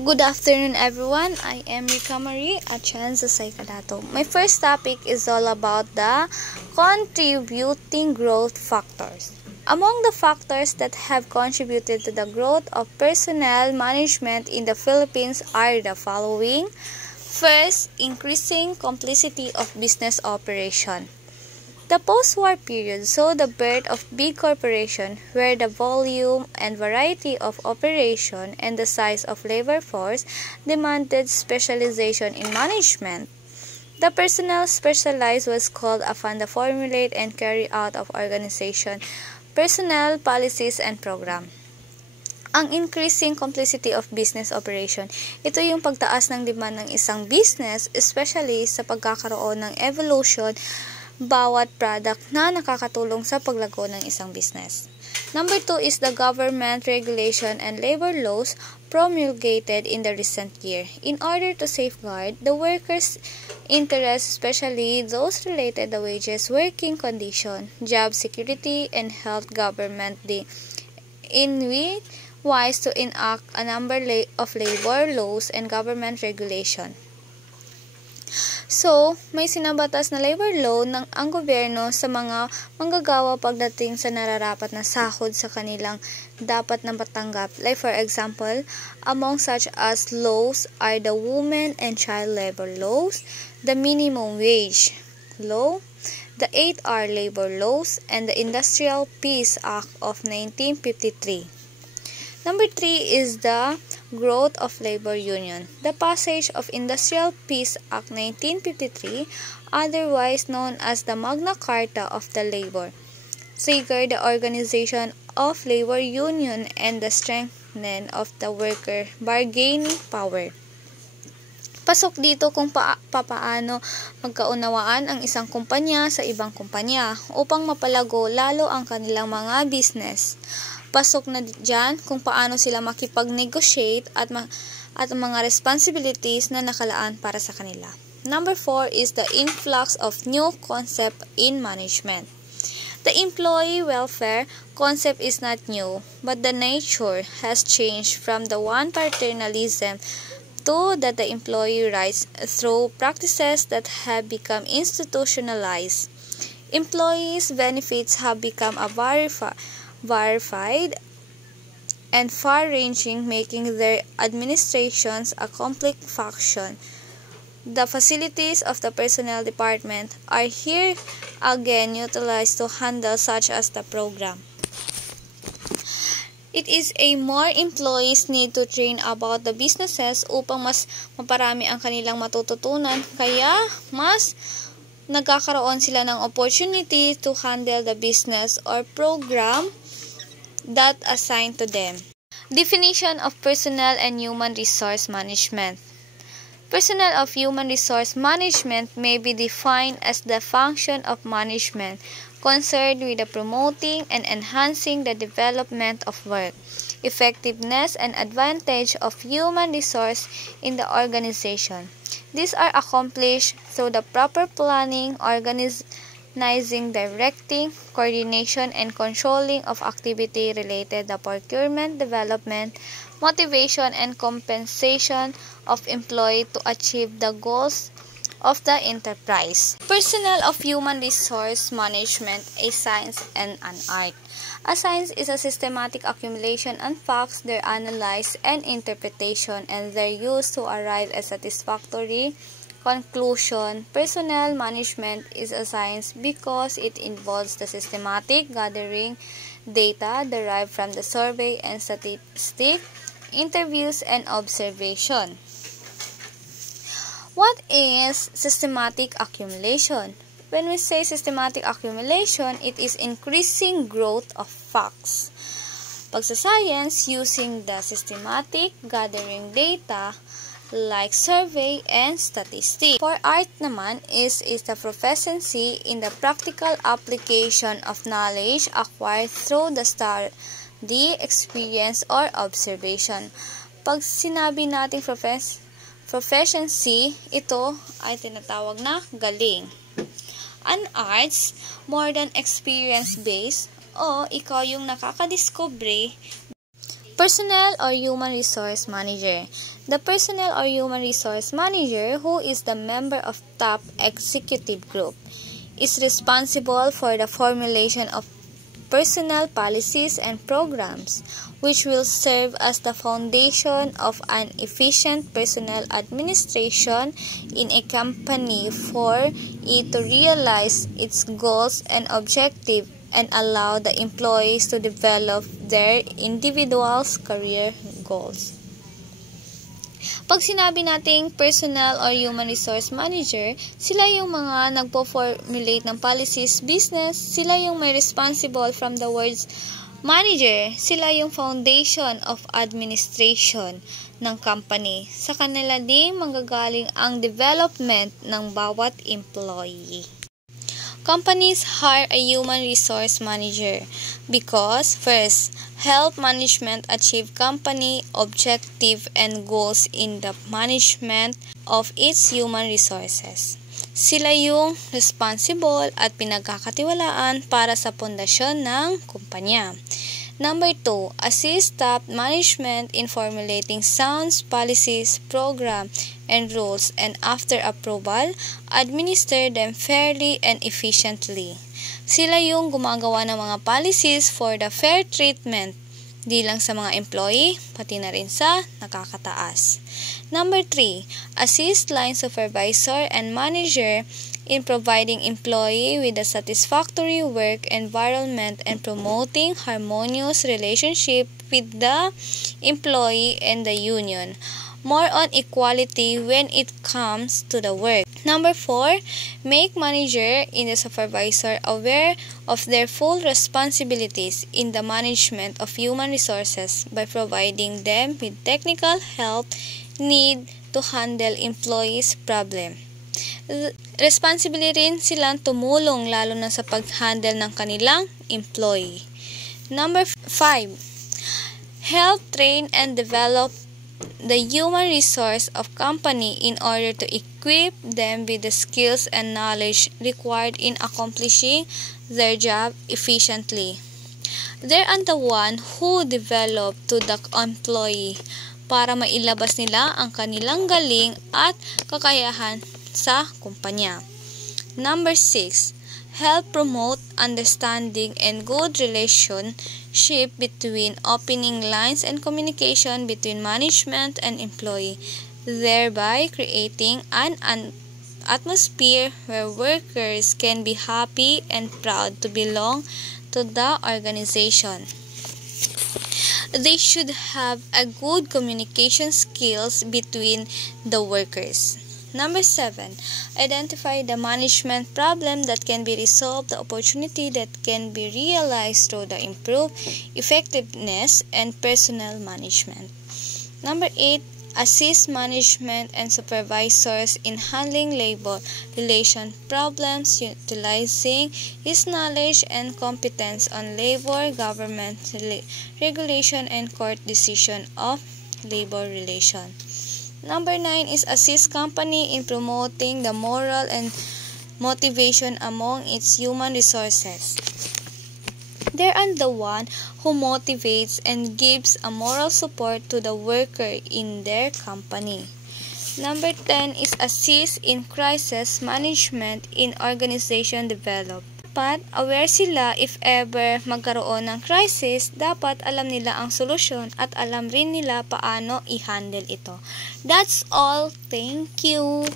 Good afternoon, everyone. I am Rika Marie at Chanza Saikadato. My first topic is all about the contributing growth factors. Among the factors that have contributed to the growth of personnel management in the Philippines are the following. First, increasing complexity of business operation. The post-war period saw the birth of big corporations where the volume and variety of operation and the size of labor force demanded specialization in management. The personnel specialized was called upon to formulate and carry out of organization, personnel policies and program. Ang increasing complexity of business operation, ito yung pagtaas ng demand ng isang business, especially sa pagkakaroon ng evolution bawat product na nakakatulong sa paglago ng isang business. Number 2 is the government regulation and labor laws promulgated in the recent year in order to safeguard the workers' interests, especially those related to wages, working condition, job security, and health. Government in wise to enact a number of labor laws and government regulation. So, may sinabatas na labor law ng ang gobyerno sa mga manggagawa pagdating sa nararapat na sahod sa kanilang dapat na matanggap. Like for example, among such as laws are the women and child labor laws, the minimum wage law, the 8-hour labor laws, and the Industrial Peace Act of 1953. Number 3 is the growth of labor union. The passage of Industrial Peace Act 1953, otherwise known as the Magna Carta of the Labor, triggered the organization of labor union and the strengthening of the worker bargaining power. Pasok dito kung paano magkaunawaan ang isang kumpanya sa ibang kumpanya upang mapalago lalo ang kanilang mga business. Pasok na dyan kung paano sila makipag-negotiate at mga responsibilities na nakalaan para sa kanila. Number 4 is the influx of new concept in management. The employee welfare concept is not new, but the nature has changed from the one paternalism to that the employee rights through practices that have become institutionalized. Employees' benefits have become a verified and far-ranging, making their administrations a complex function. The facilities of the personnel department are here again utilized to handle such as the program. It is a more employees need to train about the businesses upang mas maparami ang kanilang matututunan, kaya mas nagkakaroon sila ng opportunity to handle the business or program that assigned to them. Definition of personnel and human resource management. Personnel of human resource management may be defined as the function of management concerned with the promoting and enhancing the development of work, effectiveness, and advantage of human resource in the organization. These are accomplished through the proper planning, organizing, directing, coordination, and controlling of activity related to procurement, development, motivation, and compensation of employee to achieve the goals of the enterprise. Personnel of human resource management, a science and an art. A science is a systematic accumulation of facts, their analysis and interpretation, and their use to arrive at satisfactory conclusion. Personnel management is a science because it involves the systematic gathering data derived from the survey and statistic, interviews, and observation. What is systematic accumulation? When we say systematic accumulation, it is increasing growth of facts. Pagsascience using the systematic gathering data like survey and statistics. For art naman is the proficiency in the practical application of knowledge acquired through the study, experience, or observation. Pag sinabi nating proficiency, ito ay tinatawag na galing. An arts, more than experience-based, o ikaw yung nakakadiscovery Personnel or Human Resource Manager. The Personnel or Human Resource Manager, who is the member of top executive group, is responsible for the formulation of personnel policies and programs, which will serve as the foundation of an efficient personnel administration in a company for it to realize its goals and objectives and allow the employees to develop their individual's career goals. Pag sinabi nating personnel or human resource manager, sila yung mga nagpo-formulate ng policies business, sila yung may responsible from the words manager, sila yung foundation of administration ng company. Sa kanila din manggagaling ang development ng bawat employee. Companies hire a human resource manager because, first, help management achieve company objective and goals in the management of its human resources. Sila yung responsible at pinagkakatiwalaan para sa pundasyon ng kumpanya. Number 2, assist top management in formulating sound policies, program, and rules, and after approval, administer them fairly and efficiently. Sila yung gumagawa ng mga policies for the fair treatment, di lang sa mga employee, pati na rin sa nakakataas. Number 3, assist line supervisor and manager in providing employee with a satisfactory work environment and promoting harmonious relationship with the employee and the union. More on equality when it comes to the work. Number 4, make manager and the supervisor aware of their full responsibilities in the management of human resources by providing them with technical help need to handle employees' problem. Responsibility rin silang tumulong lalo na sa pag-handle ng kanilang employee. Number 5, help train and develop the human resource of company in order to equip them with the skills and knowledge required in accomplishing their job efficiently. They are the one who develop to the employee para mailabas nila ang kanilang galing at kakayahan sa kumpanya. Number 6, help promote understanding and good relationship between opening lines and communication between management and employee, thereby creating an atmosphere where workers can be happy and proud to belong to the organization. They should have a good communication skills between the workers. Number 7, identify the management problem that can be resolved, the opportunity that can be realized through the improved effectiveness and personnel management. Number 8, assist management and supervisors in handling labor relation problems, utilizing his knowledge and competence on labor, government regulation, and court decision of labor relation. Number 9 is assist company in promoting the moral and motivation among its human resources. They are the one who motivates and gives a moral support to the worker in their company. Number 10 is assist in crisis management in organization development. Dapat aware sila if ever magkaroon ng crisis, dapat alam nila ang solusyon at alam rin nila paano i-handle ito. That's all. Thank you.